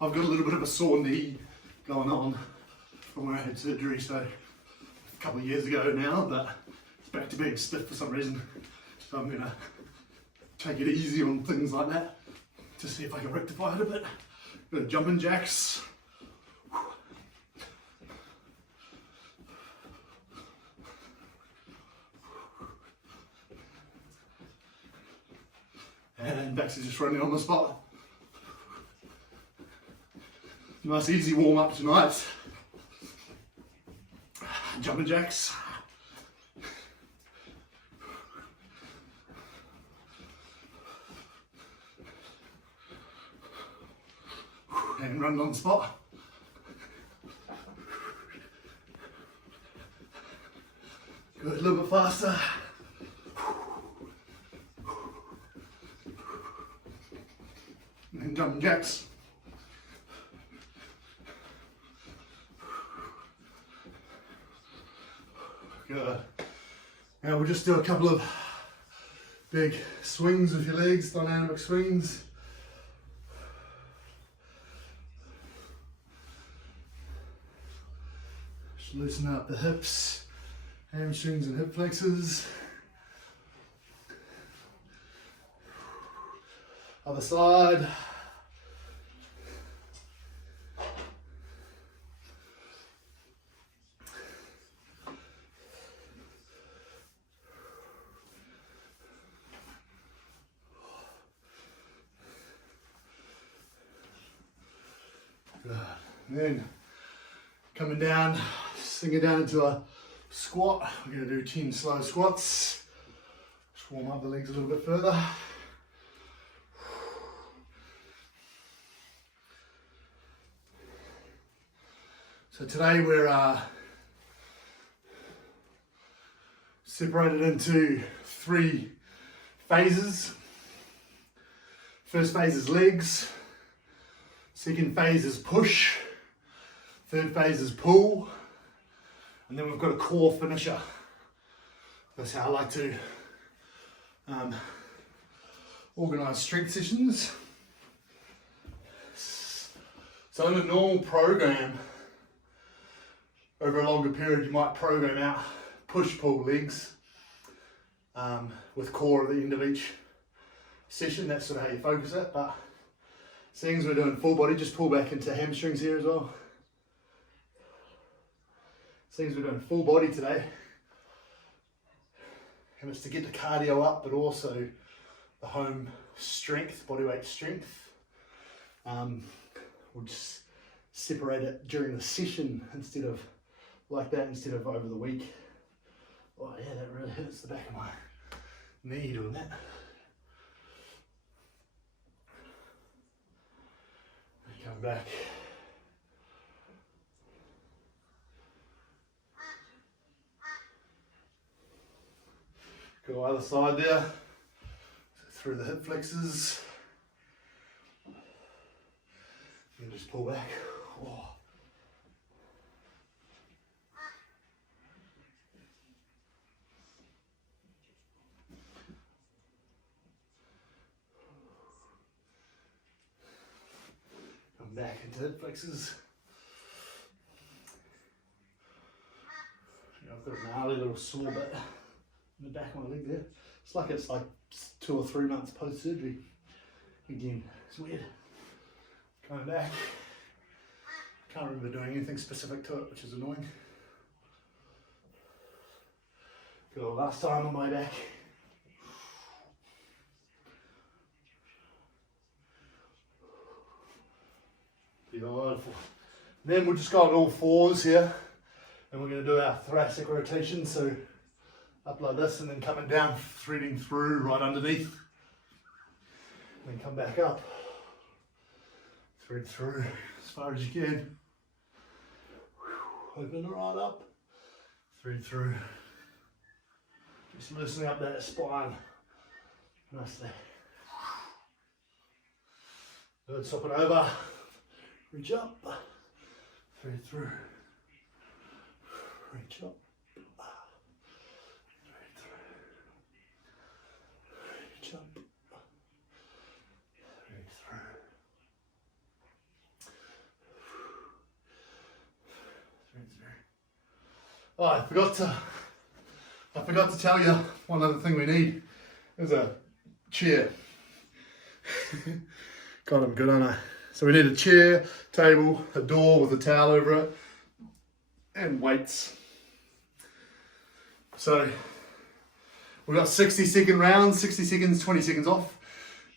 I've got a little bit of a sore knee going on from where I had surgery, so a couple of years ago now, but it's back to being stiff for some reason. So I'm gonna take it easy on things like that to see if I can rectify it a bit. Got jumping jacks. And Bex is just running on the spot. Nice easy warm up tonight. Jumping jacks. And running on the spot. Good, a little bit faster. And jumping jacks. Good. Now we'll just do a couple of big swings with your legs, dynamic swings. Just loosen up the hips, hamstrings and hip flexors. Other side. Good. And then coming down, sink it down into a squat. We're going to do 10 slow squats. Just warm up the legs a little bit further. So today we're separated into 3 phases. First phase is legs. Second phase is push. Third phase is pull. And then we've got a core finisher. That's how I like to organise strength sessions. So in a normal program, over a longer period, you might program out push-pull legs with core at the end of each session. That's sort of how you focus it. But seeing as we're doing full body, just pull back into hamstrings here as well. Seeing as we're doing full body today, and it's to get the cardio up, but also the home strength, bodyweight strength. We'll just separate it during the session instead of like that, instead of over the week. Oh yeah, that really hurts the back of my knee doing that. Come back. Go either side there, through the hip flexors. And just pull back. Oh. Come back into hip flexors. I've got a gnarly little sore bit in the back of my leg there. It's like 2 or 3 months post surgery. Again, it's weird. Coming back. Can't remember doing anything specific to it, which is annoying. Got a last time on my back. Beautiful. Then we'll just go on all 4s here, and we're going to do our thoracic rotation. So up like this, and then coming down, threading through right underneath. Then come back up, thread through as far as you can. Open it right up, thread through. Just loosening up that spine nicely. Good, swap it over, reach up, thread through, reach up. Jump, thread through. Oh, I forgot to tell you one other thing we need is a chair. God, I'm good, aren't I? So we need a chair, table, a door with a towel over it, and weights. So we've got 60-second rounds, 60 seconds, 20 seconds off.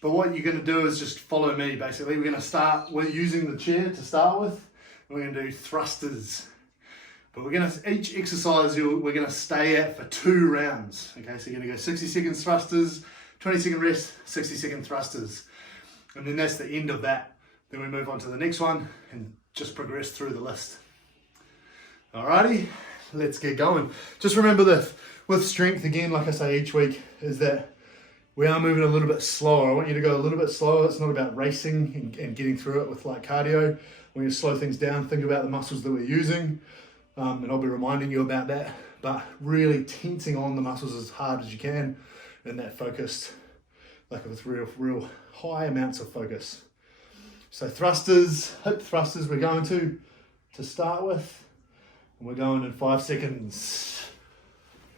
But what you're going to do is just follow me, basically. We're using the chair to start with, and we're going to do thrusters. But each exercise we're going to stay at for 2 rounds. Okay, so you're going to go 60 seconds thrusters, 20 second rest, 60 second thrusters. And then that's the end of that. Then we move on to the next one and just progress through the list. Alrighty, let's get going. Just remember this, with strength, again, like I say each week, is that we are moving a little bit slower. I want you to go a little bit slower. It's not about racing and getting through it with like cardio. When you slow things down, think about the muscles that we're using. And I'll be reminding you about that. But really tensing on the muscles as hard as you can in that focused, like with real high amounts of focus. So thrusters, hip thrusters we're going to start with. And we're going in 5 seconds.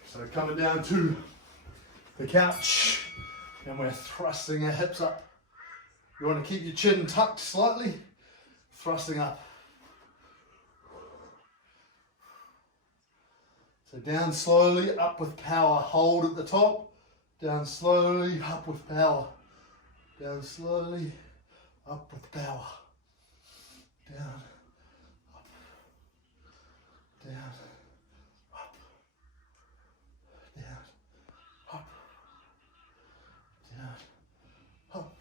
So coming down to the couch and we're thrusting our hips up. You want to keep your chin tucked slightly, thrusting up. So down slowly, up with power, hold at the top. Down slowly, up with power. Down slowly, up with power. Down, up, down, up, down, up, down, up.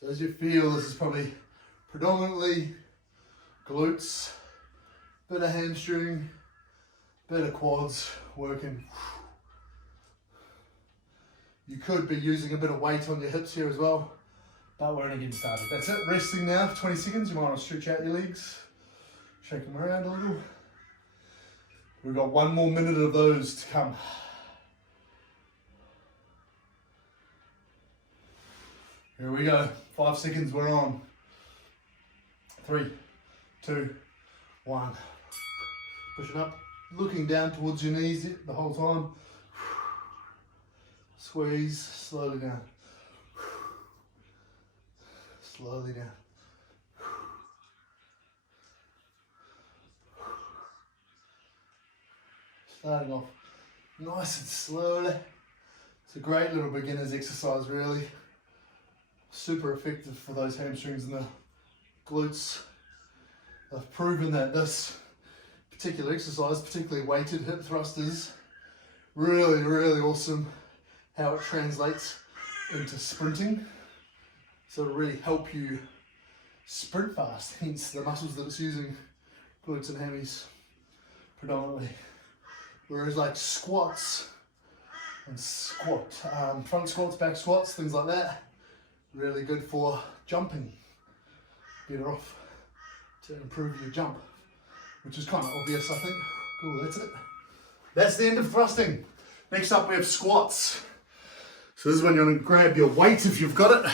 So as you feel, this is probably predominantly glutes, bit of hamstring, bit of quads working. You could be using a bit of weight on your hips here as well, but we're only getting started. That's it, resting now for 20 seconds. You might want to stretch out your legs, shake them around a little. We've got 1 more minute of those to come. Here we go, 5 seconds, we're on. 3, 2, 1. Pushing up, looking down towards your knees the whole time. Squeeze, slowly down. Slowly down. Starting off nice and slowly. It's a great little beginner's exercise, really. Super effective for those hamstrings and the glutes. I've proven that this particular exercise, particularly weighted hip thrusters, really awesome how it translates into sprinting. So it'll really help you sprint fast, hence the muscles that it's using, glutes and hammies predominantly. Whereas like squats and front squats, back squats, things like that, really good for jumping. Better off to improve your jump, which is kind of obvious, I think. Cool, that's it. That's the end of thrusting. Next up we have squats. So this is when you're going to grab your weight if you've got it.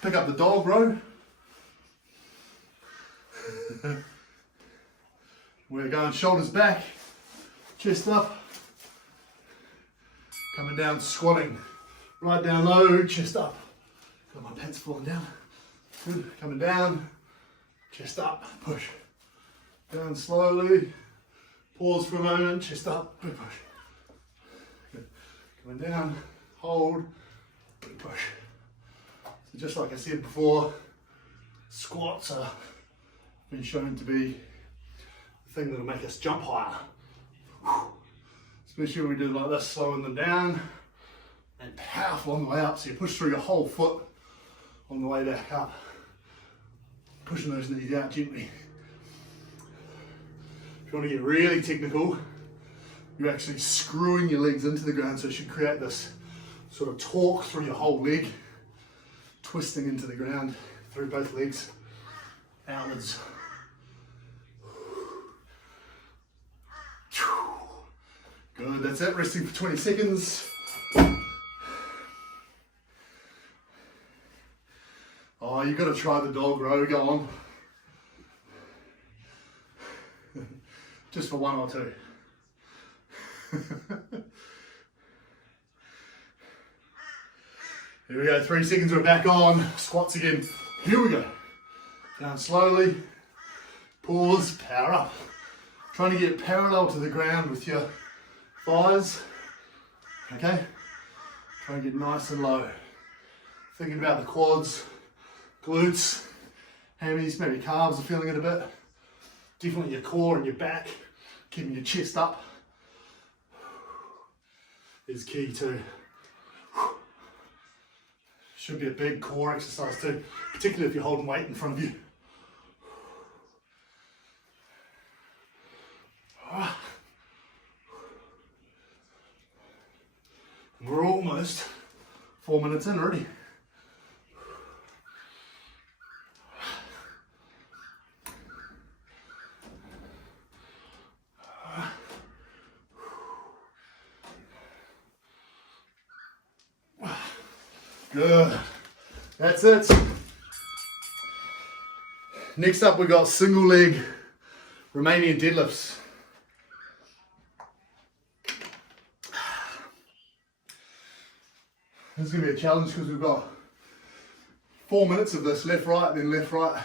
Pick up the dog row. We're going shoulders back, chest up. Coming down, squatting. Right down low, chest up. Got my pants falling down. Good, coming down, chest up, push. Down slowly, pause for a moment, chest up, good push. Good, coming down, hold, good push. So just like I said before, squats are been shown to be the thing that'll make us jump higher. Especially when we do like this, slowing them down and powerful on the way up, so you push through your whole foot on the way back up. Pushing those knees out gently. If you want to get really technical, you're actually screwing your legs into the ground, so it should create this sort of torque through your whole leg, twisting into the ground through both legs, outwards. Good, that's it, resting for 20 seconds. you've got to try the dog row, go on. Just for 1 or 2. Here we go, 3 seconds, we're back on. Squats again. Here we go. Down slowly. Pause, power up. Trying to get parallel to the ground with your thighs. Okay? Try and get nice and low. Thinking about the quads, glutes, hammies, maybe calves are feeling it a bit. Definitely your core and your back, keeping your chest up is key too. Should be a big core exercise too, particularly if you're holding weight in front of you. We're almost 4 minutes in already. Good. That's it. Next up, we got single leg Romanian deadlifts. This is going to be a challenge because we've got 4 minutes of this left, right, then left, right,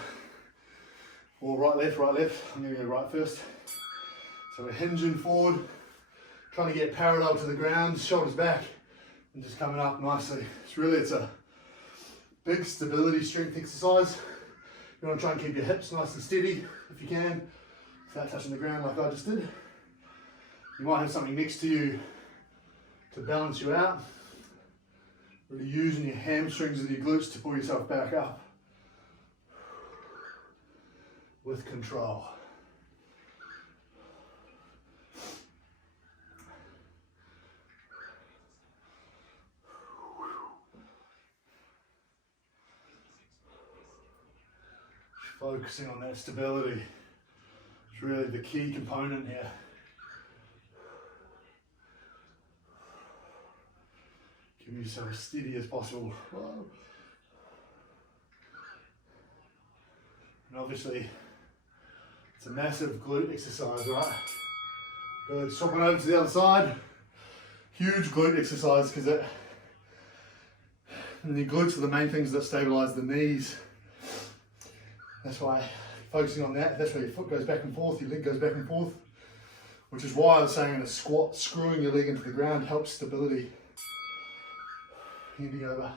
or right, left, right, left. I'm going to go right first. So we're hinging forward, trying to get parallel to the ground, shoulders back, and just coming up nicely. It's a big stability strength exercise. You want to try and keep your hips nice and steady if you can, without touching the ground like I just did. You might have something next to you to balance you out. Really using your hamstrings and your glutes to pull yourself back up with control. Focusing on that stability is really the key component here. Keep yourself as steady as possible. Whoa. And obviously, it's a massive glute exercise, right? Good, swapping over to the other side. Huge glute exercise because the glutes are the main things that stabilize the knees. That's why focusing on that, that's where your foot goes back and forth, your leg goes back and forth, which is why I was saying in a squat, screwing your leg into the ground helps stability. Handing over.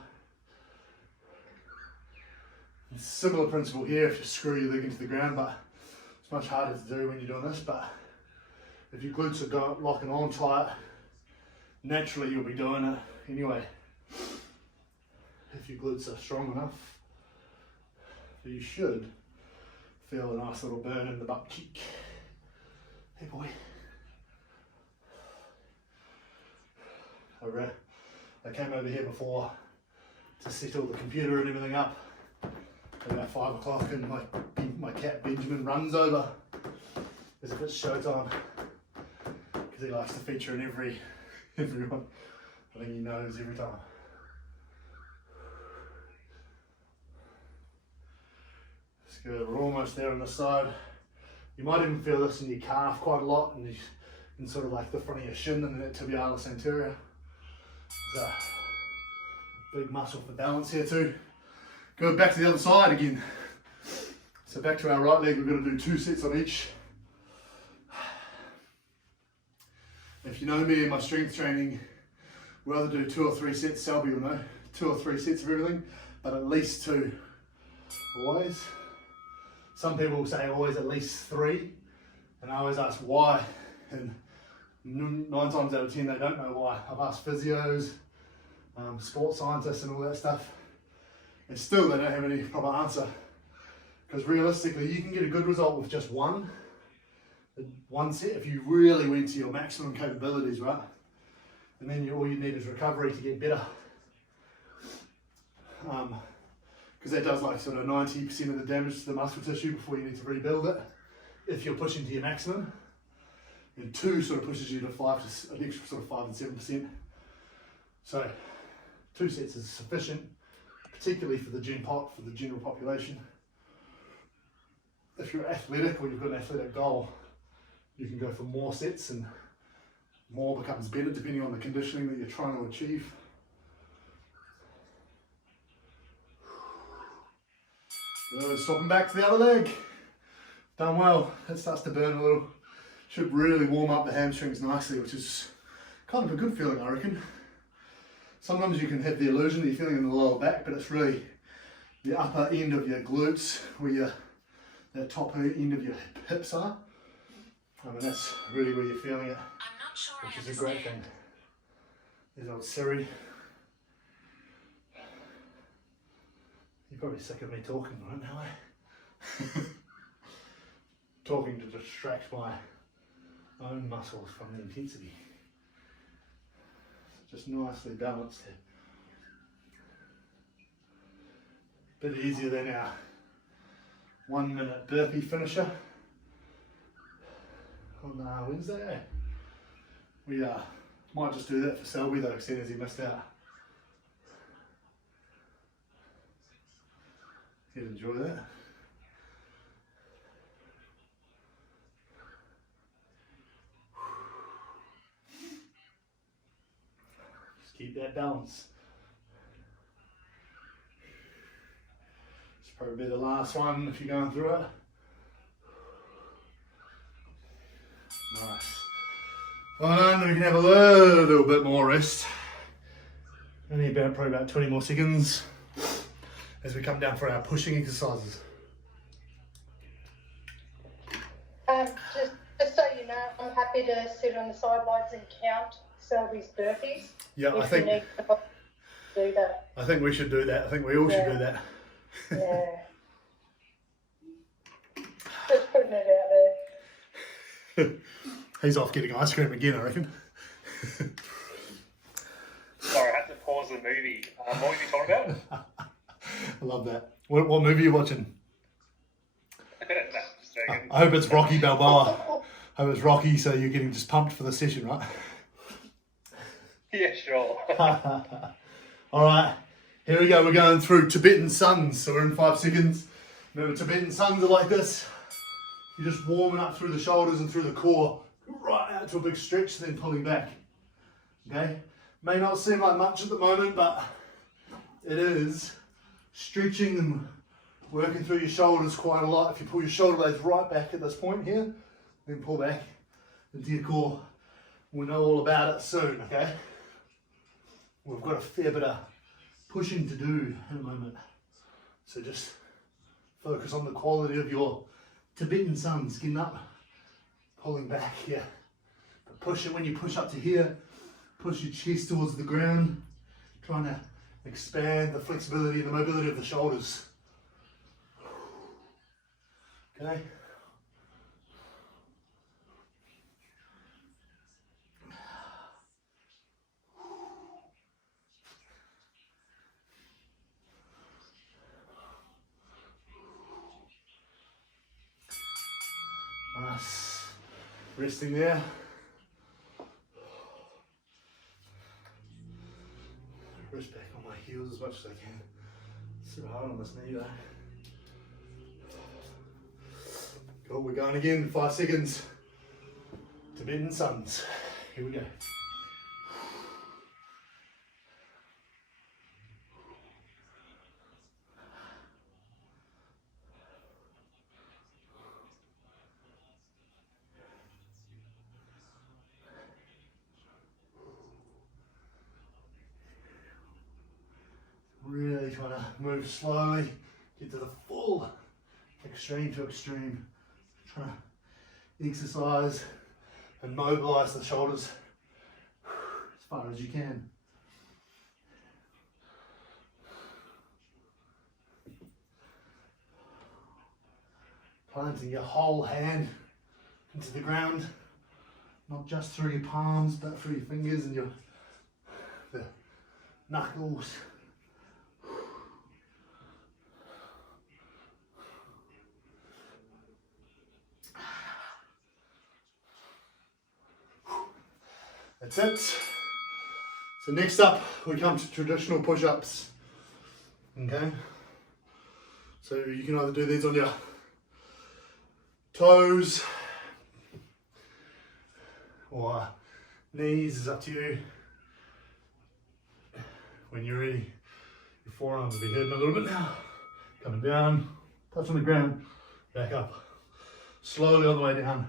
Similar principle here if you screw your leg into the ground, but it's much harder to do when you're doing this. But if your glutes are locking on tight, naturally you'll be doing it anyway. If your glutes are strong enough, you should feel a nice little burn in the butt cheek. Hey boy. I came over here before to settle the computer and everything up at about 5 o'clock, and my cat Benjamin runs over as if it's showtime because he likes to feature in everyone. I think he knows every time. That's good. We're almost there on the side. You might even feel this in your calf quite a lot, and in sort of like the front of your shin and that tibialis anterior. There's a big muscle for balance here too. Go back to the other side again. So back to our right leg, we're going to do 2 sets on each. If you know me and my strength training, we either do 2 or 3 sets. Selby will know, 2 or 3 sets of everything, but at least 2. Always. Some people will say always at least 3, and I always ask why. And 9 times out of 10 they don't know why. I've asked physios, sports scientists and all that stuff, and still they don't have any proper answer. Because realistically you can get a good result with just one set if you really went to your maximum capabilities, right? And then all you need is recovery to get better. Because that does like sort of 90% of the damage to the muscle tissue before you need to rebuild it, if you're pushing to your maximum. And 2 sort of pushes you to an extra sort of 5 and 7%. So 2 sets is sufficient, particularly for the general population. If you're athletic or you've got an athletic goal, you can go for more sets, and more becomes better depending on the conditioning that you're trying to achieve. Good, swapping back to the other leg. Done well. That starts to burn a little. Should really warm up the hamstrings nicely, which is kind of a good feeling, I reckon. Sometimes you can have the illusion that you're feeling in the lower back, but it's really the upper end of your glutes where that top end of your hips are. I mean, that's really where you're feeling it, which is a great thing. There's old Siri. You're probably sick of me talking right now, eh? Talking to distract my own muscles from the intensity. Just nicely balanced here. Bit easier than our 1 minute burpee finisher on Wednesday. We might just do that for Selby though, seeing as he missed out. He'd enjoy that. Just keep that balance. It's probably the last one if you're going through it. Nice. Well done, then we can have a little bit more rest. Only probably about 20 more seconds as we come down for our pushing exercises. Just so you know, I'm happy to sit on the sidelines and count Selby's burpees. Yeah, I think do that. I think we should do that. I think we all should do that. Yeah. Just putting it out there. He's off getting ice cream again, I reckon. Sorry, I had to pause the movie. What were you talking about? I love that. What movie are you watching? No, just joking. I hope it's Rocky Balboa. I hope it's Rocky, so you're getting just pumped for the session, right? Yeah, sure. All right, here we go. We're going through Tibetan Suns. So we're in 5 seconds. Remember, Tibetan Suns are like this. You're just warming up through the shoulders and through the core, right out to a big stretch, then pulling back. Okay? May not seem like much at the moment, but it is. Stretching and working through your shoulders quite a lot. If you pull your shoulder blades right back at this point here, then pull back into your core. We'll know all about it soon, okay? We've got a fair bit of pushing to do in a moment. So just focus on the quality of your Tibetan Suns, getting up, pulling back here. But push it when you push up to here, push your chest towards the ground, trying to expand the flexibility and the mobility of the shoulders. Okay? Nice. Resting there. Rest back on my heels as much as I can. So hard on this knee though. Cool, we're going again, 5 seconds. Tibetan Suns. Here we go. Really trying to move slowly, get to the full extreme to extreme. Trying to exercise and mobilize the shoulders as far as you can. Planting your whole hand into the ground, not just through your palms, but through your fingers and the knuckles. That's it. So next up, we come to traditional push-ups. Okay? So you can either do these on your toes or knees, is up to you. When you're ready, your forearms will be hurting a little bit now. Coming down, touching the ground, back up. Slowly on the way down.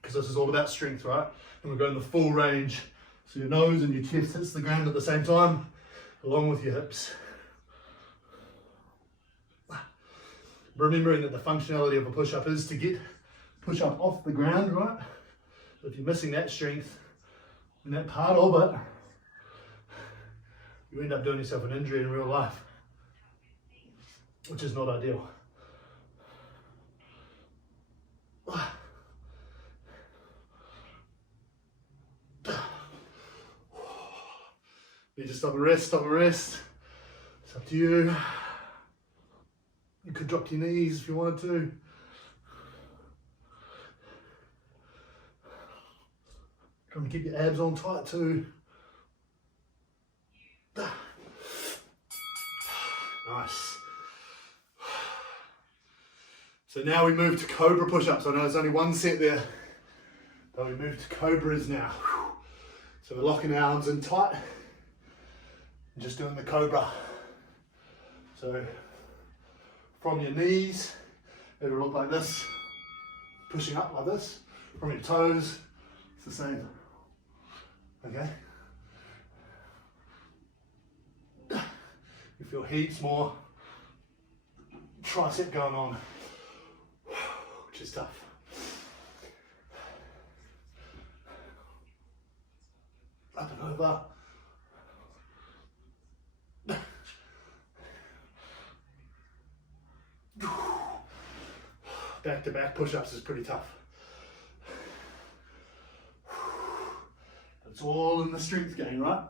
Because this is all about strength, right? And we're going the full range. So your nose and your chest hits the ground at the same time, along with your hips. Remembering that the functionality of a push-up is to get push-up off the ground, right? If you're missing that strength in that part of it, you end up doing yourself an injury in real life, which is not ideal. You just stop and rest, stop and rest. It's up to you. You could drop your knees if you wanted to. Try and keep your abs on tight too. Nice. So now we move to Cobra push-ups. I know there's only one set there, but we move to Cobras now. So we're locking our arms in tight and just doing the Cobra. So from your knees, it'll look like this, pushing up like this. From your toes, it's the same. Okay? You feel heaps more tricep going on, which is tough. Up and over. Back to back push-ups is pretty tough. It's all in the strength gain, right?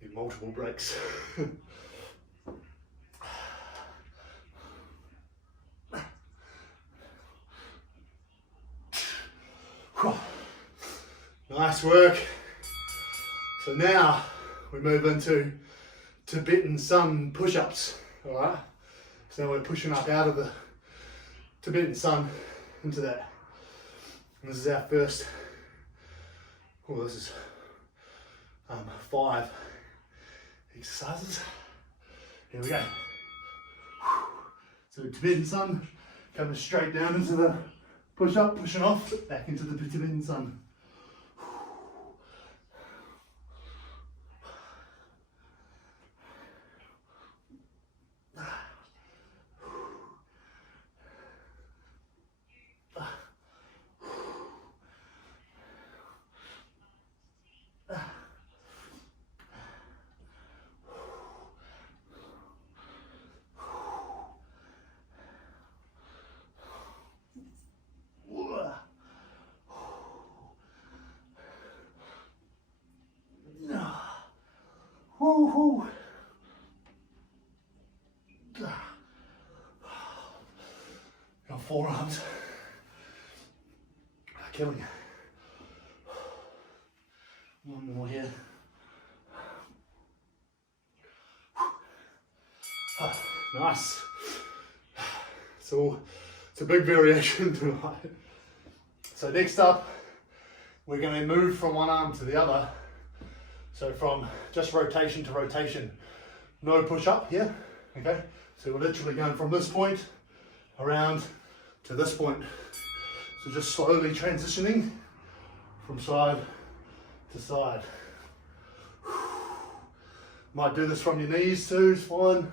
Need multiple breaks. Nice work. So now we move into Tibetan Sun push-ups, all right? So now we're pushing up out of the Tibetan Sun into that. And this is our first, this is 5 exercises. Here we go. So Tibetan Sun, coming straight down into the push-up, pushing off, back into the Tibetan Sun. Your forearms are killing you. One more here. Nice. So it's a big variation tonight. So next up, we're going to move from one arm to the other. So from just rotation to rotation, no push up here, okay? So we're literally going from this point around to this point. So just slowly transitioning from side to side. Might do this from your knees too, it's fine.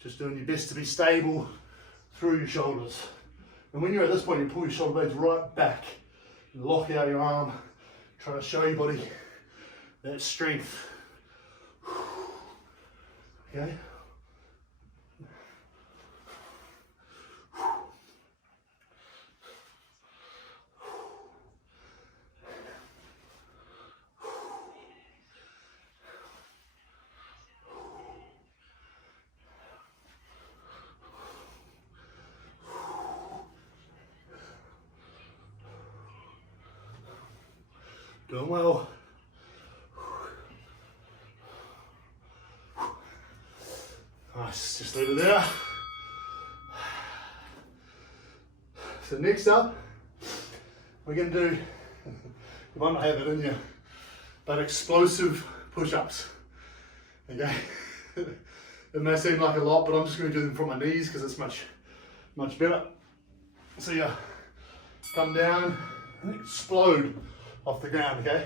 Just doing your best to be stable through your shoulders. And when you're at this point, you pull your shoulder blades right back, you lock out your arm, try to show your body that strength. Okay? Doing well. Nice, just leave it there. So next up, we're going to do, you might not have it in you, but explosive push-ups. Okay, it may seem like a lot, but I'm just going to do them from my knees because it's much better. So you come down and explode off the ground. Okay,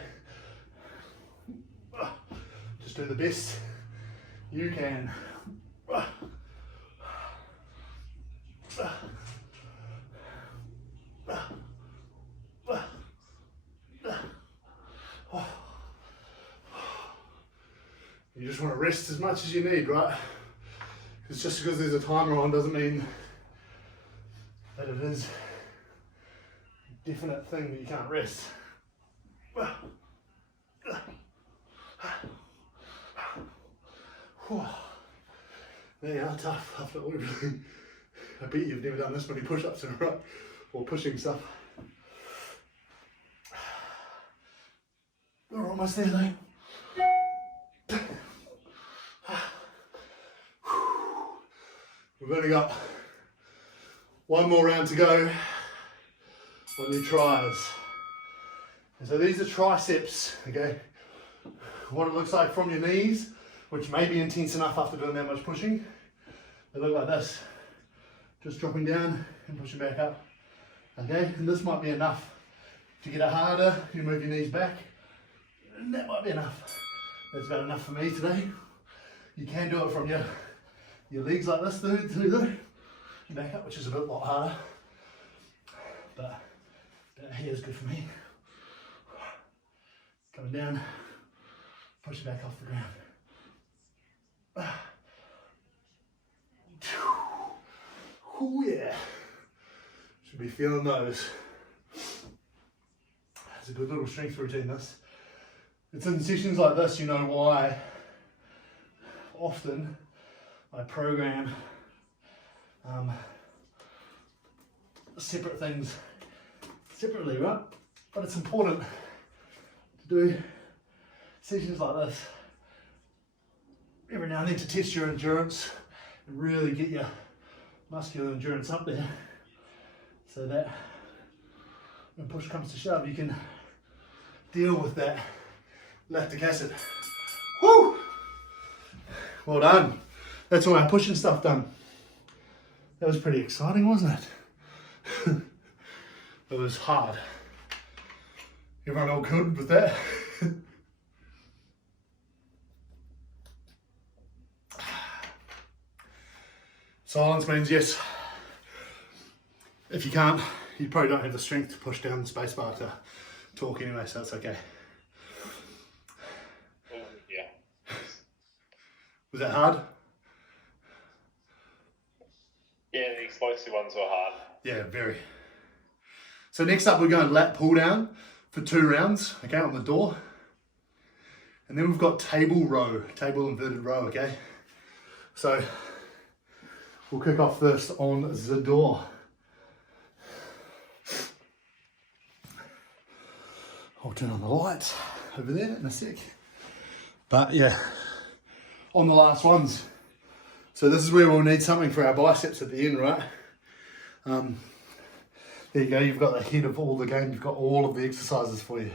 just do the best you can. You just want to rest as much as you need, right? Because just because there's a timer on doesn't mean that it is a definite thing that you can't rest. They are tough after everything. I bet you've never done this many push-ups in a row, or pushing stuff. We're almost there though. We've only got one more round to go on your tries. And so these are triceps, okay? What it looks like from your knees, which may be intense enough after doing that much pushing. They look like this, just dropping down and pushing back up. Okay, and this might be enough. To get it harder, you move your knees back, and that might be enough. That's about enough for me today. You can do it from your legs like this too, back up, which is a lot harder. But down here is good for me. Coming down, push it back off the ground. Oh yeah, should be feeling those. It's a good little strength routine, this. It's in sessions like this, you know why often I program separate things separately, right? But it's important to do sessions like this every now and then to test your endurance and really get your muscular endurance up there, so that when push comes to shove, you can deal with that lactic acid. Woo! Well done. That's all our pushing stuff done. That was pretty exciting, wasn't it? It was hard. Everyone all good with that? Silence means yes. If you can't, you probably don't have the strength to push down the spacebar to talk anyway, so that's okay. Yeah. Was that hard? Yeah, the explosive ones were hard. Yeah, very. So next up we're going lat pull down for 2 rounds, okay, on the door. And then we've got table row, table inverted row, okay? So we'll kick off first on the door. I'll turn on the lights over there in a sec. But yeah, on the last ones. So this is where we'll need something for our biceps at the end, right? There you go, you've got the head of all the game, you've got all of the exercises for you.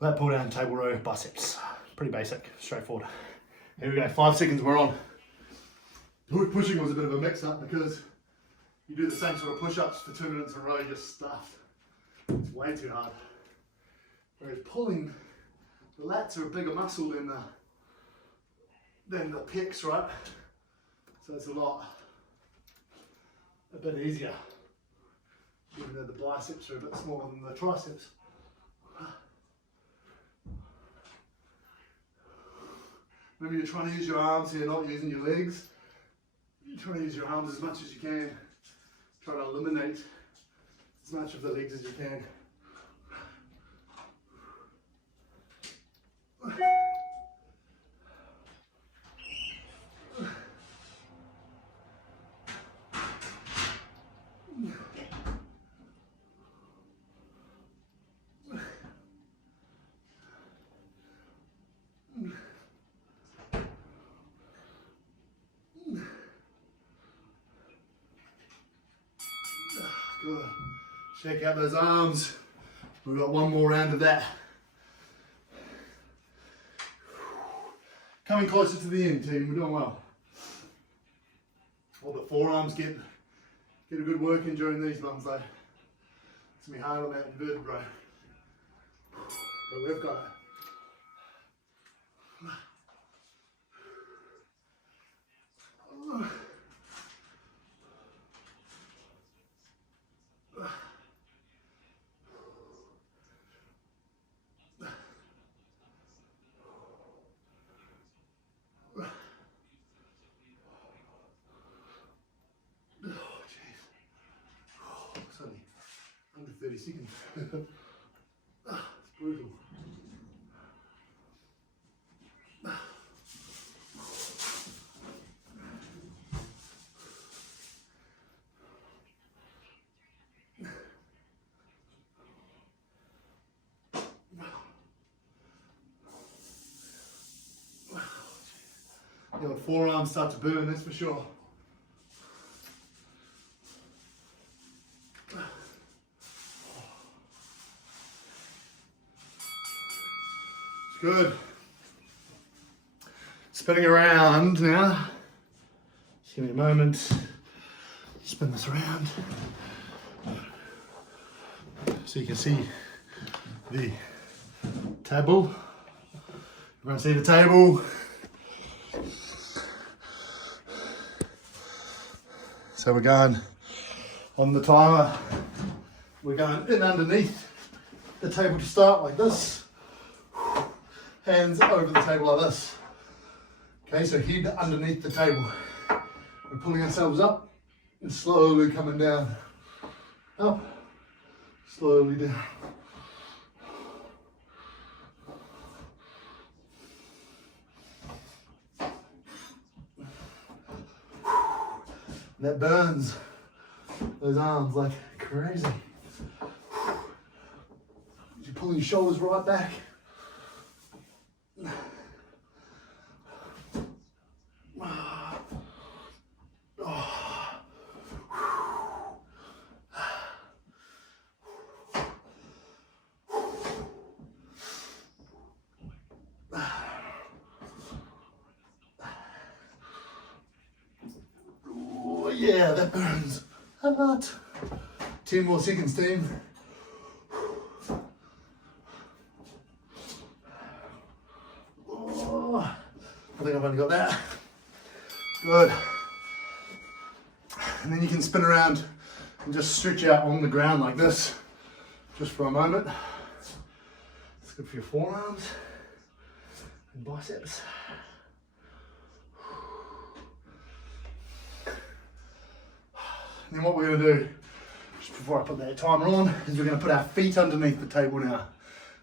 Lat pull down, table row, biceps. Pretty basic, straightforward. Here we go, 5 seconds, we're on. Pushing was a bit of a mix-up because you do the same sort of push-ups for 2 minutes in a row, you're just stuffed. It's way too hard. Whereas pulling, the lats are a bigger muscle than the pecs, right? So it's a bit easier. Even though the biceps are a bit smaller than the triceps. Remember, you're trying to use your arms here, not using your legs. You're trying to use your arms as much as you can. Try to eliminate as much of the legs as you can. Good. Check out those arms. We've got one more round of that. Coming closer to the end, team. We're doing well. All the forearms get a good work in during these ones though. It's gonna be hard on that vertebrae. But we've got it. It's only under 30 seconds. It's brutal. Your forearms start to burn, that's for sure. Good. Spinning around now. Just give me a moment. Spin this around. So you can see the table. Everyone see the table? So we're going on the timer. We're going in underneath the table to start like this. Hands over the table like this. Okay, so head underneath the table. We're pulling ourselves up and slowly coming down. Up, slowly down. And that burns those arms like crazy. You're pulling your shoulders right back. Yeah, that burns a lot. 10 more seconds, team. Oh, I think I've only got that. Good. And then you can spin around and just stretch out on the ground like this, just for a moment. It's good for your forearms and biceps. And then what we're going to do, just before I put that timer on, is we're going to put our feet underneath the table now,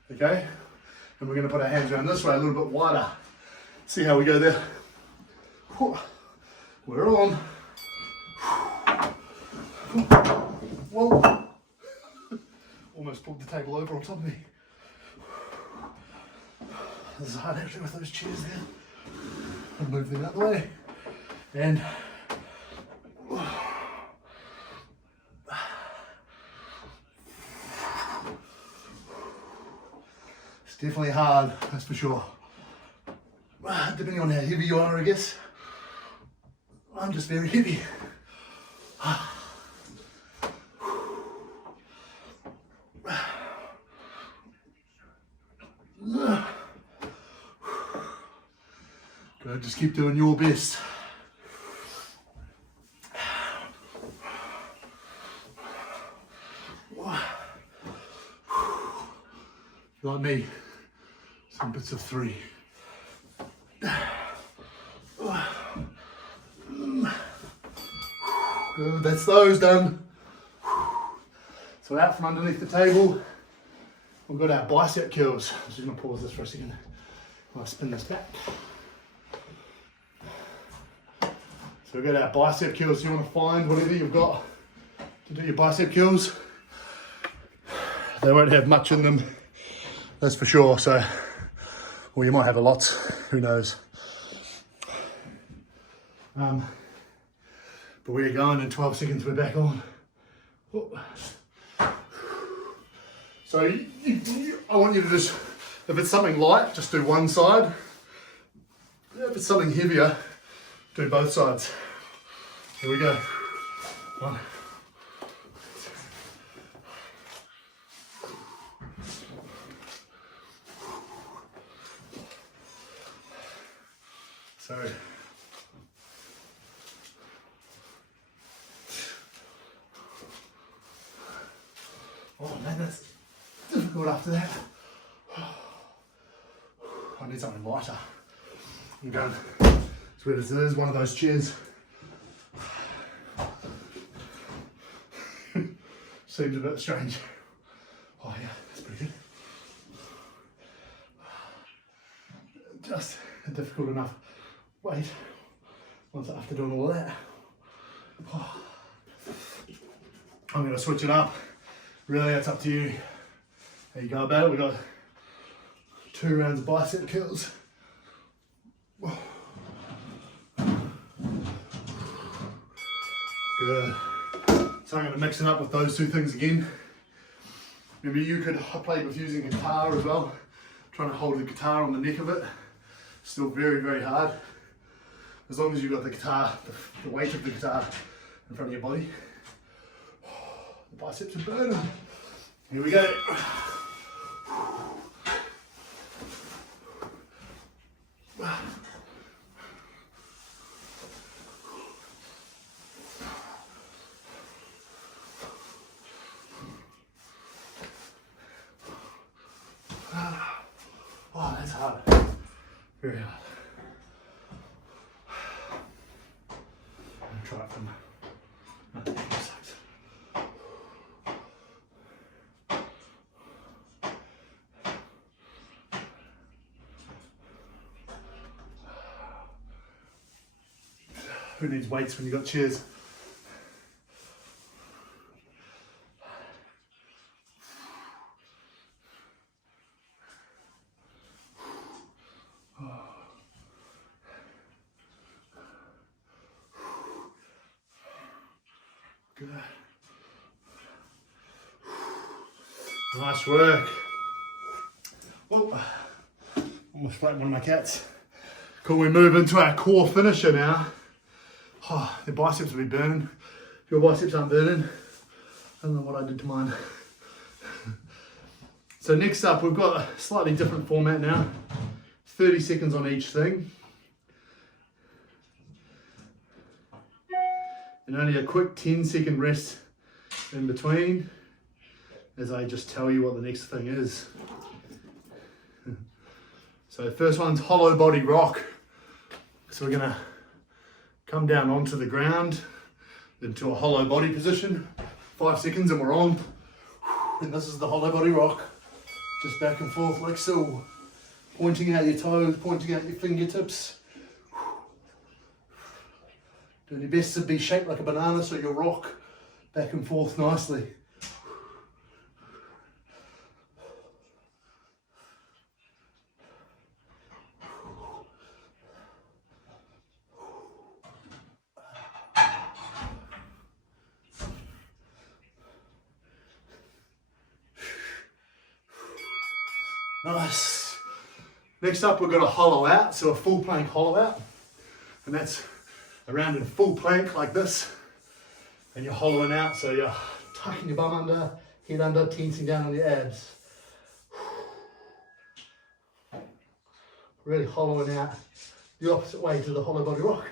okay? And we're going to put our hands around this way a little bit wider. See how we go there? We're on. Whoa. Almost pulled the table over on top of me. This is hard actually with those chairs there. I'll move them out of the way. And it's definitely hard, that's for sure. Depending on how heavy you are, I guess. I'm just very heavy. Good, just keep doing your best. Like me, some bits of 3. Good, that's those done. So out from underneath the table, we've got our bicep curls. I'm just going to pause this for a second while I spin this back. So we've got our bicep curls. You want to find whatever you've got to do your bicep curls. They won't have much in them, that's for sure. So, well, you might have a lot, who knows. But we're going in 12 seconds, we're back on. So I want you to just, if it's something light, just do one side. If it's something heavier, do both sides. Here we go. 1. So, oh man, that's difficult after that. I need something lighter. I'm going as weird as it is, one of those chairs. Seems a bit strange. Oh yeah, that's pretty good. Just difficult enough weight once after doing all that. Oh. I'm going to switch it up. Really, that's up to you. How you go about it. We've got 2 rounds of bicep curls. Good. So I'm going to mix it up with those 2 things again. Maybe you could, I played with using a guitar as well. Trying to hold the guitar on the neck of it. Still very, very hard. As long as you've got the guitar, the weight of the guitar in front of your body. The biceps are burning. Here we go. Oh, that's hard. Very hard. I'm gonna try it from my sides. Who needs weights when you've got chairs? Good. Nice work. Oh, almost flattened one of my cats. Cool, we move into our core finisher now. Oh, the biceps will be burning. If your biceps aren't burning, I don't know what I did to mine. So next up, we've got a slightly different format now. 30 seconds on each thing. And only a quick 10-second rest in between as I just tell you what the next thing is. So first one's hollow body rock. So we're gonna come down onto the ground into a hollow body position. 5 seconds and we're on. And this is the hollow body rock. Just back and forth like so. Pointing out your toes, pointing out your fingertips. Doing your best to be shaped like a banana so you'll rock back and forth nicely. Nice. Next up we've got a hollow out, so a full plank hollow out. And that's around in full plank like this, and you're hollowing out, so you're tucking your bum under, head under, tensing down on your abs. Really hollowing out the opposite way to the hollow body rock.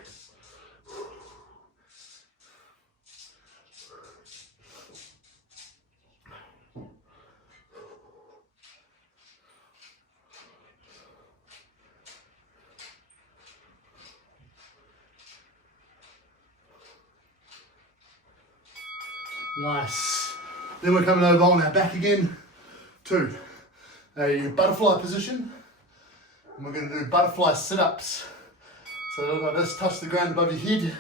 Nice. Then we're coming over on our back again to a butterfly position. And we're going to do butterfly sit-ups. So look like this, touch the ground above your head.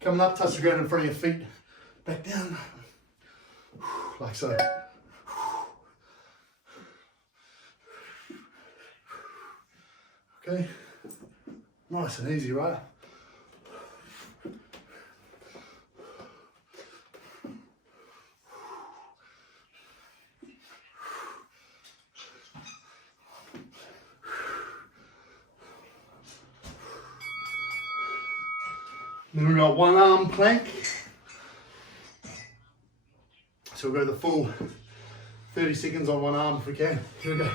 Coming up, touch the ground in front of your feet. Back down. Like so. Okay. Nice and easy, right? Then we've got one arm plank. So we'll go the full 30 seconds on one arm if we can. Here we go.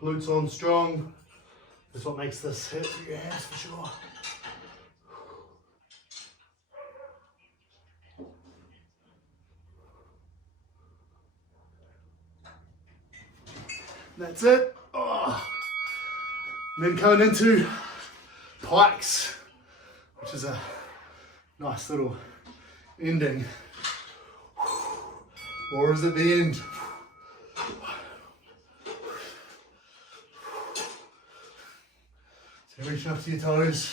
Glutes on strong. That's what makes this hit for your hands for sure. That's it. Oh. And then coming into Pikes, which is a nice little ending. Or is it the end? So reaching up to your toes.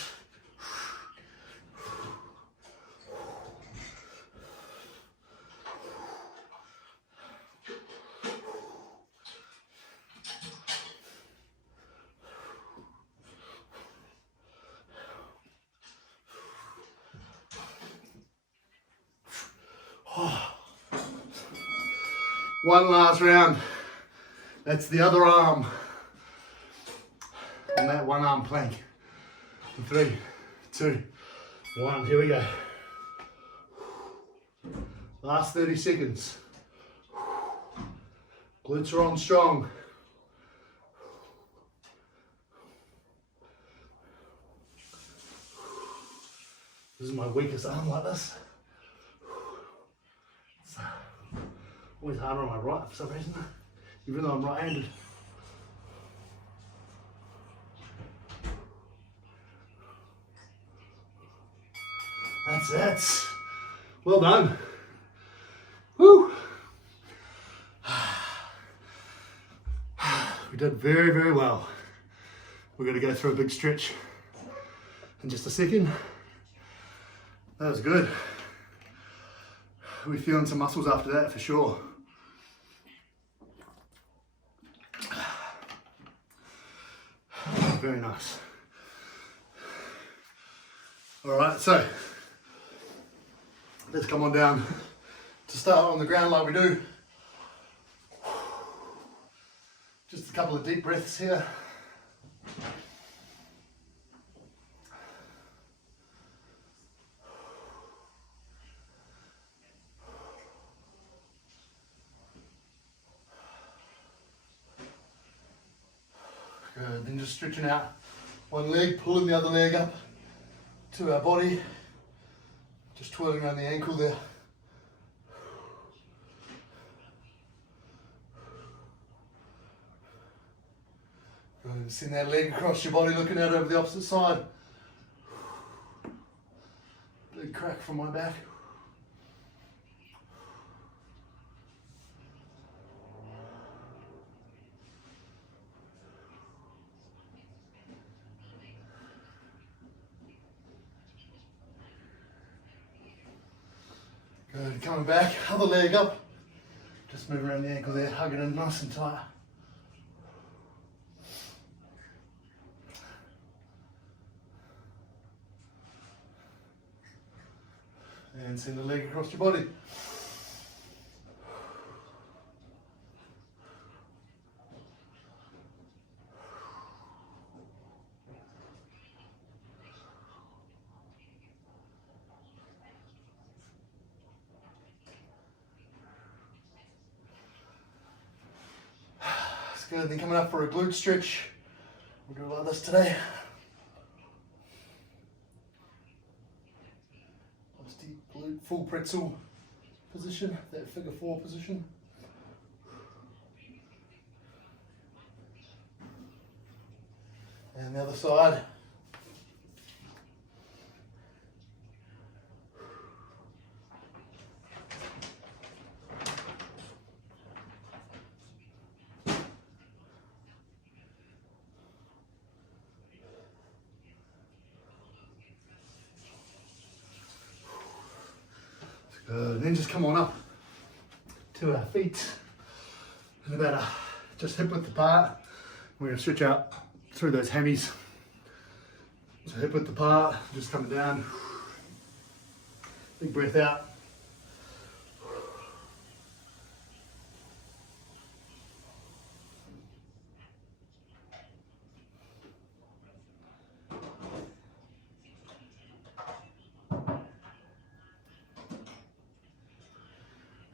One last round. That's the other arm on that one arm plank. In 3, 2, 1. Here we go. Last 30 seconds. Glutes are on strong. This is my weakest arm like this. It's always harder on my right for some reason, even though I'm right-handed. That's it. Well done. Woo. We did very, very well. We're going to go through a big stretch in just a second. That was good. We're feeling some muscles after that for sure. Very nice. All right, so let's come on down to start on the ground like we do. Just a couple of deep breaths here. Good, then just stretching out one leg, pulling the other leg up to our body. Just twirling around the ankle there. Good, send that leg across your body, looking out over the opposite side. Big crack from my back. Good, coming back, other leg up. Just moving around the ankle there, hugging in nice and tight. And send the leg across your body. Good, then coming up for a glute stretch. We'll do a lot of this today. Nice deep glute, full pretzel position, that figure 4 position. And the other side. Good, and then just come on up to our feet and about just hip width apart. We're going to stretch out through those hammies. So hip width apart, just coming down. Big breath out.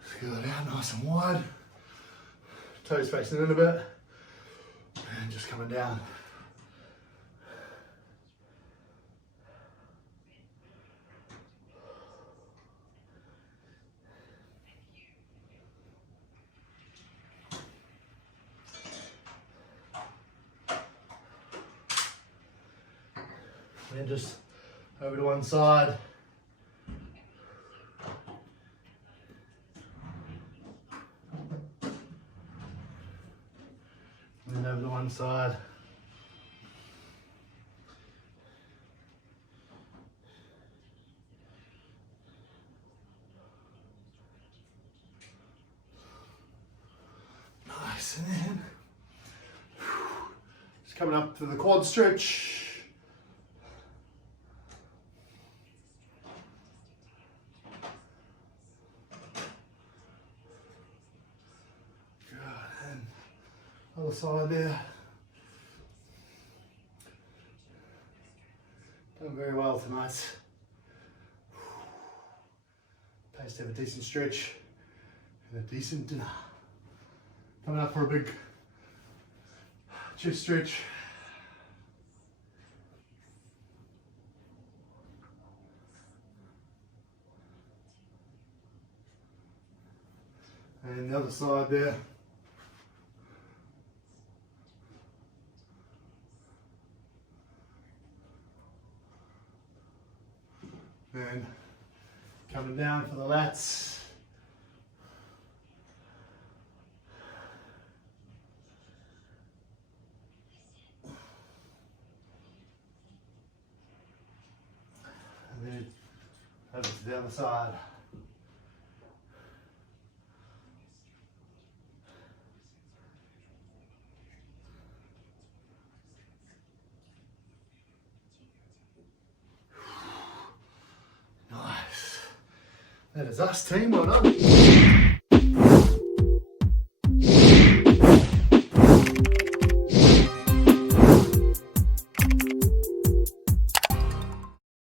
Feel it out nice and wide. Toes facing in a bit. And just coming down. And just over to one side. And over to one side. Nice, and then just coming up to the quad stretch. Other side there. Done very well tonight. Pays to have a decent stretch and a decent dinner. Coming up for a big chest stretch. And the other side there. And coming down for the lats. And then over to the other side. That is us, team. Well done.